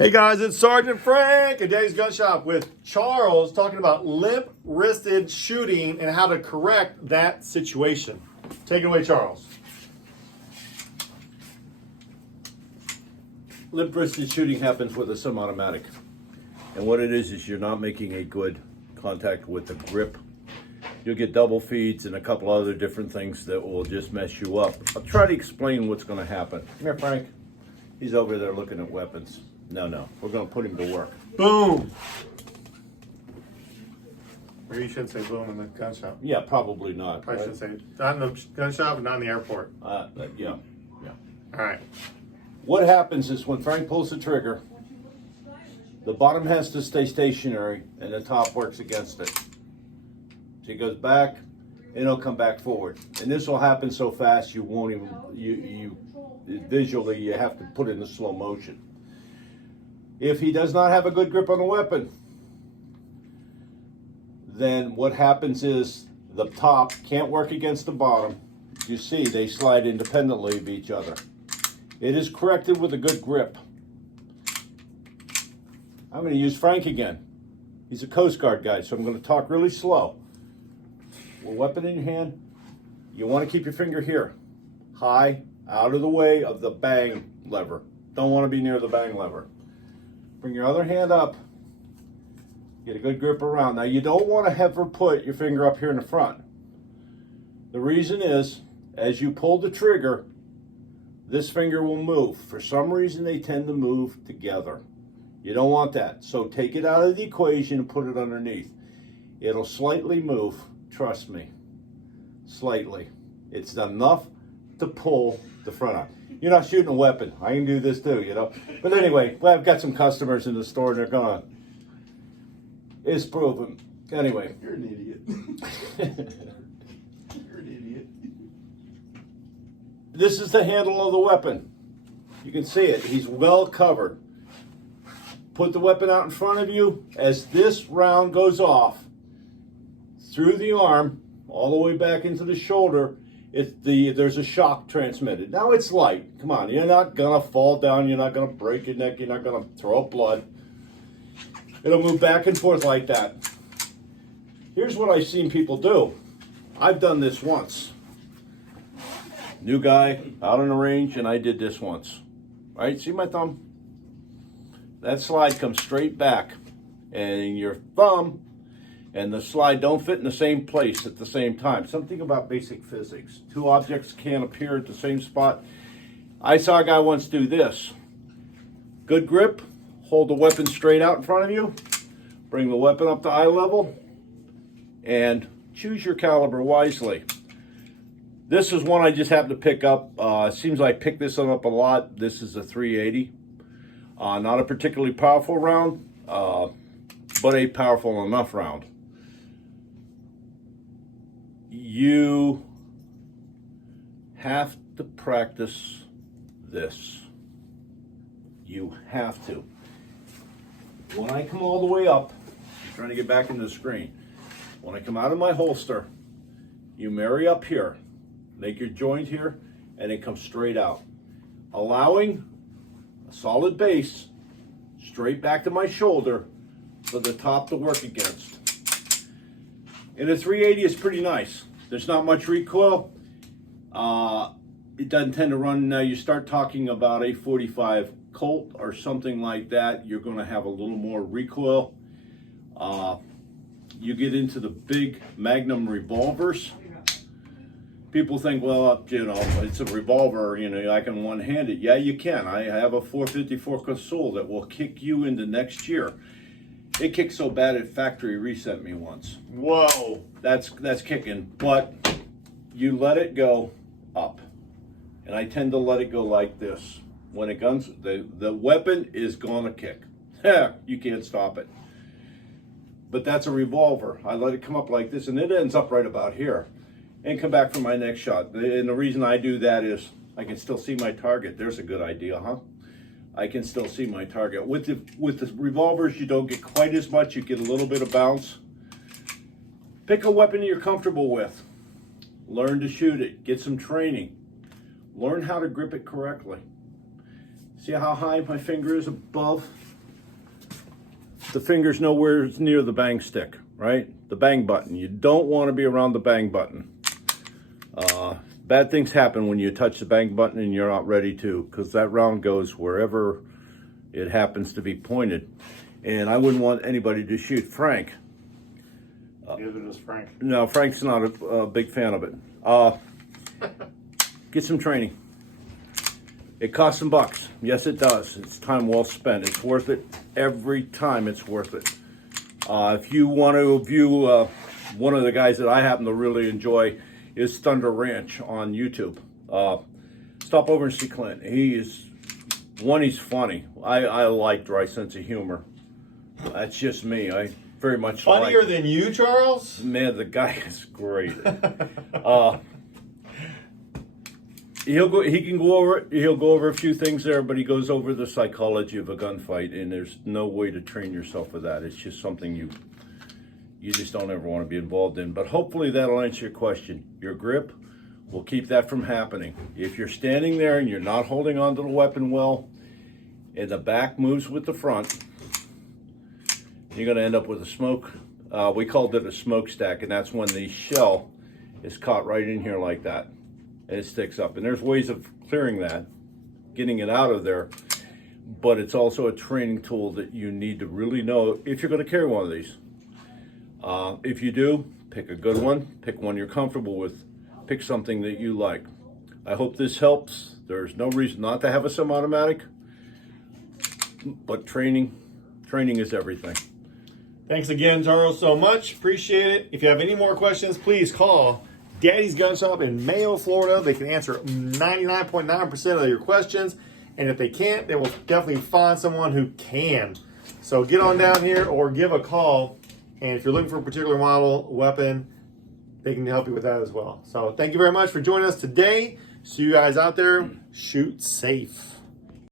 Hey guys, it's Sergeant Frank at Dave's Gun Shop with Charles talking about limp-wristed shooting and how to correct that situation. Take it away, Charles. Limp-wristed shooting happens with a semi-automatic. And what it is you're not making a good contact with the grip. You'll get double feeds and a couple other different things that will just mess you up. I'll try to explain what's going to happen. Come here, Frank. He's over there looking at weapons. No, we're going to put him to work. Boom! Or you should say boom in the gun shop. Yeah, probably not. Probably right? should say not in the gun shop and not in the airport. Yeah. All right. What happens is when Frank pulls the trigger, the bottom has to stay stationary and the top works against it. So he goes back and it'll come back forward. And this will happen so fast you won't even, you visually you have to put it in slow motion. If he does not have a good grip on the weapon, then what happens is the top can't work against the bottom. You see, they slide independently of each other. It is corrected with a good grip. I'm going to use Frank again. He's a Coast Guard guy, so I'm going to talk really slow. With a weapon in your hand, you want to keep your finger here, high, out of the way of the bang lever. Don't want to be near the bang lever. Bring your other hand up. Get a good grip around. Now, you don't want to ever put your finger up here in the front. The reason is, as you pull the trigger, this finger will move. For some reason, they tend to move together. You don't want that. So take it out of the equation and put it underneath. It'll slightly move. Trust me. Slightly. It's enough to pull the front out. You're not shooting a weapon. I can do this too, you know. But anyway, well, I've got some customers in the store and they're gonna. It's proven. Anyway. You're an idiot. You're an idiot. This is the handle of the weapon. You can see it. He's well covered. Put the weapon out in front of you. As this round goes off through the arm, all the way back into the shoulder, there's a shock transmitted. Now it's light. Come on, you're not gonna fall down. You're not gonna break your neck. You're not gonna throw up blood. It'll move back and forth like that. Here's what I've seen people do. I've done this once. New guy out on the range, and I did this once. Right? See my thumb? That slide comes straight back, and your thumb and the slide don't fit in the same place at the same time. Something about basic physics. Two objects can't appear at the same spot. I saw a guy once do this. Good grip, hold the weapon straight out in front of you, bring the weapon up to eye level, and choose your caliber wisely. This is one I just happened to pick up. Seems like I picked this one up a lot. This is a 380. Not a particularly powerful round, but a powerful enough round. You have to practice this. You have to. When I come all the way up, I'm trying to get back into the screen. When I come out of my holster, you marry up here, make your joint here, and it comes straight out. Allowing a solid base straight back to my shoulder for the top to work against. And a 380 is pretty nice. There's not much recoil. It doesn't tend to run. Now you start talking about a 45 Colt or something like that, you're going to have a little more recoil. You get into the big Magnum revolvers. People think, well, you know, it's a revolver, you know, I can one-hand it. Yeah, you can. I have a 454 Casull that will kick you into next year. It kicked so bad it factory reset me once. Whoa. That's kicking, but you let it go up. And I tend to let it go like this. When it guns, the weapon is gonna kick. You can't stop it. But that's a revolver. I let it come up like this and it ends up right about here. And come back for my next shot. And the reason I do that is I can still see my target. There's a good idea, huh? I can still see my target. With the revolvers, you don't get quite as much. You get a little bit of bounce. Pick a weapon you're comfortable with. Learn to shoot it. Get some training. Learn how to grip it correctly. See how high my finger is above the finger's nowhere near the bang stick, right? The bang button. You don't want to be around the bang button. Bad things happen when you touch the bang button and you're not ready to, because that round goes wherever it happens to be pointed. And I wouldn't want anybody to shoot Frank. Neither does Frank. No, Frank's not a big fan of it. Get some training. It costs some bucks. Yes, it does. It's time well spent. It's worth it every time. It's worth it. If you want to view one of the guys that I happen to really enjoy is Thunder Ranch on YouTube. Stop over and see Clint. He's funny. I like dry sense of humor. That's just me. I very much Funnier like, than you, Charles? man, the guy is great. He can go over. He'll go over a few things there, but he goes over the psychology of a gunfight, and there's no way to train yourself with that. It's just something you just don't ever want to be involved in. But hopefully that'll answer your question. Your grip will keep that from happening. If you're standing there and you're not holding onto the weapon well, and the back moves with the front, you're going to end up with a smoke. We called it a smokestack, and that's when the shell is caught right in here like that, and it sticks up. And there's ways of clearing that, getting it out of there, but it's also a training tool that you need to really know if you're going to carry one of these. If you do, pick a good one, pick one you're comfortable with, pick something that you like. I hope this helps. There's no reason not to have a semi-automatic, but training is everything. Thanks again, Charles, so much. Appreciate it. If you have any more questions, please call Daddy's Gun Shop in Mayo, Florida. They can answer 99.9% of your questions. And if they can't, they will definitely find someone who can. So get on down here or give a call. And if you're looking for a particular model, weapon, they can help you with that as well. So thank you very much for joining us today. See you guys out there. Shoot safe.